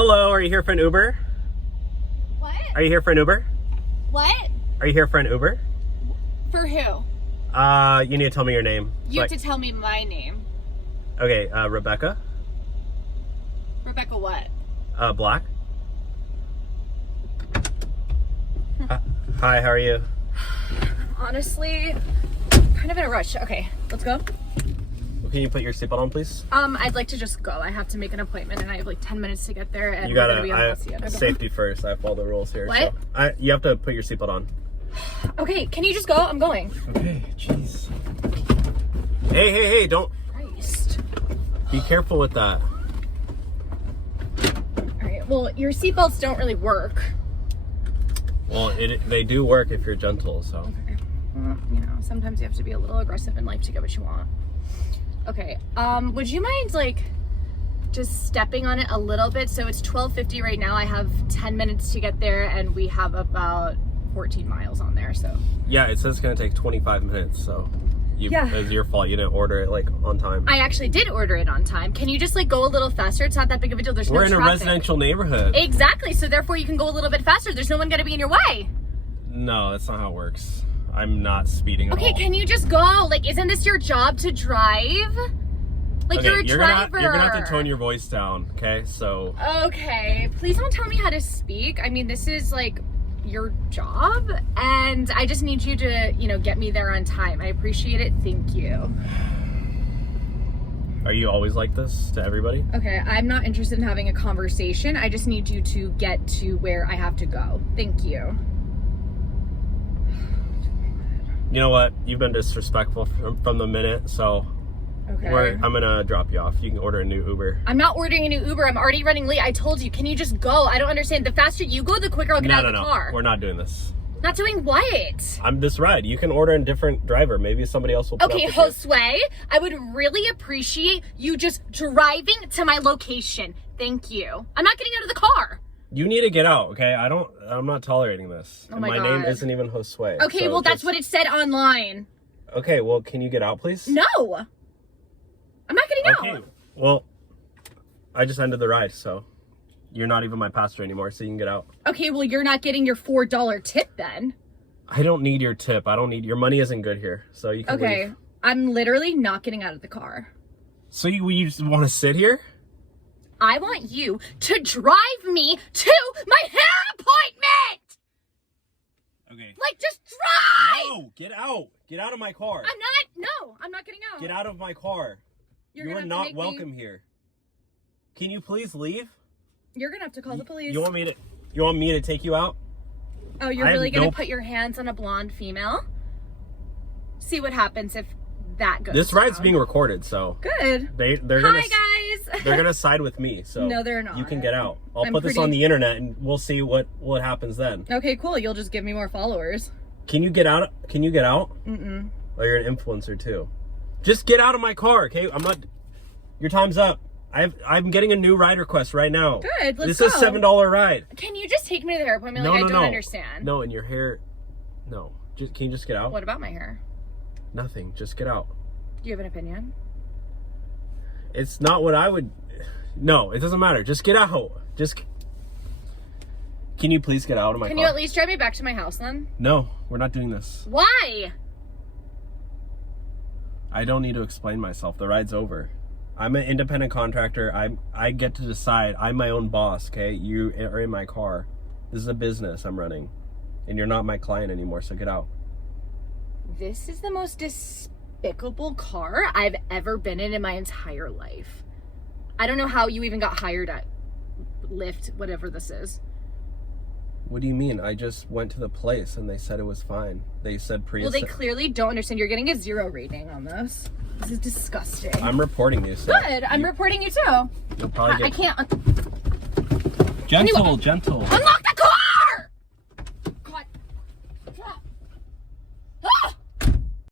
Hello, are you here for an Uber? What? Are you here for an Uber? What? Are you here for an Uber? For who? You need to tell me your name. You have to tell me my name. Okay, Rebecca? Rebecca what? Black? Hi, how are you? Honestly, kind of in a rush. Okay, let's go. Can you put your seatbelt on, please? I'd like to just go. I have to make an appointment and I have like 10 minutes to get there and You we're gotta, gonna be on the bus yet. safety first. I follow the rules here. What? So you have to put your seatbelt on. Okay, can you just go? I'm going. Okay, jeez. Hey, don't. Christ. Be careful with that. Alright, well, your seatbelts don't really work. Well, they do work if you're gentle, so. Okay. Well, you know, sometimes you have to be a little aggressive in life to get what you want. Okay, would you mind, like, just stepping on it a little bit? So it's 12:50 right now. I have 10 minutes to get there, and we have about 14 miles on there, so. Yeah, it says it's gonna take 25 minutes, so. Yeah. It's your fault. You didn't order it, like, on time. I actually did order it on time. Can you just, like, go a little faster? It's not that big of a deal. There's no traffic. We're in a residential neighborhood. Exactly, so therefore you can go a little bit faster. There's no one gonna be in your way. No, that's not how it works. I'm not speeding at all. Okay, can you just go? Like, isn't this your job to drive? Like, okay, you're a driver. You're gonna have to tone your voice down, okay? So. Okay, please don't tell me how to speak. I mean, this is like your job, and I just need you to, you know, get me there on time. I appreciate it. Thank you. Are you always like this to everybody? Okay, I'm not interested in having a conversation. I just need you to get to where I have to go. Thank you. You know what? You've been disrespectful from the minute, so Okay. I'm gonna drop you off. You can order a new Uber. I'm not ordering a new Uber. I'm already running late. I told you. Can you just go? I don't understand. The faster you go, the quicker I'll get out of the car. We're not doing this. Not doing what? I'm this ride. You can order a different driver. Maybe somebody else will put Okay, up with Josue, I would really appreciate you just driving to my location. Thank you. I'm not getting out of the car. You need to get out, okay? I'm not tolerating this. Oh and my my God. name isn't even Josue. Okay, so well, that's what it said online. Okay, well, can you get out, please? No. I'm not getting Okay, out. well, I just ended the ride, so you're not even my passenger anymore, so you can get out. Okay, well, you're not getting your $4 tip then. I don't need your tip. I don't need your money. Isn't good here, so you can leave. I'm literally not getting out of the car. So you just want to sit here? I want you to drive me to my hair appointment. Okay. Like, just drive. No, get out. Get out of my car. I'm not getting out. Get out of my car. You are not welcome here. Can you please leave? You're gonna have to call the police. You want me to take you out? Oh, you're really gonna put your hands on a blonde female? See what happens if that goes This ride's down. being recorded, so good. they're Hi, gonna guys. they're gonna side with me. So no, they're not. You can get out. I'll put this on the internet and we'll see what happens then. Okay, cool. You'll just give me more followers. Can you get out? Can you get out? Mm-mm. Oh, you're an influencer too. Just get out of my car, okay? I'm not. Your time's up. I'm getting a new ride request right now. Good. Let's This go. is a $7 ride. Can you just take me to the hair appointment? No, like, no, I don't no. understand. No, and your hair. No. Can you just get out? What about my hair? Nothing. Just get out. Do you have an opinion? It's not what I would. No, it doesn't matter. Just get out. Just. Can you please get out of my car? Can you at least drive me back to my house then? No, we're not doing this. Why? I don't need to explain myself. The ride's over. I'm an independent contractor. I get to decide. I'm my own boss, okay? You are in my car. This is a business I'm running. And you're not my client anymore, so get out. This is the most despicable car I've ever been in my entire life. I don't know how you even got hired at Lyft, whatever this is. What do you mean? I just went to the place and they said it was fine. They said Well, they clearly don't understand. You're getting a 0 rating on this. This is disgusting. I'm reporting you. So Good. I'm reporting you too. You'll probably get... I can't. Gentle. Unlock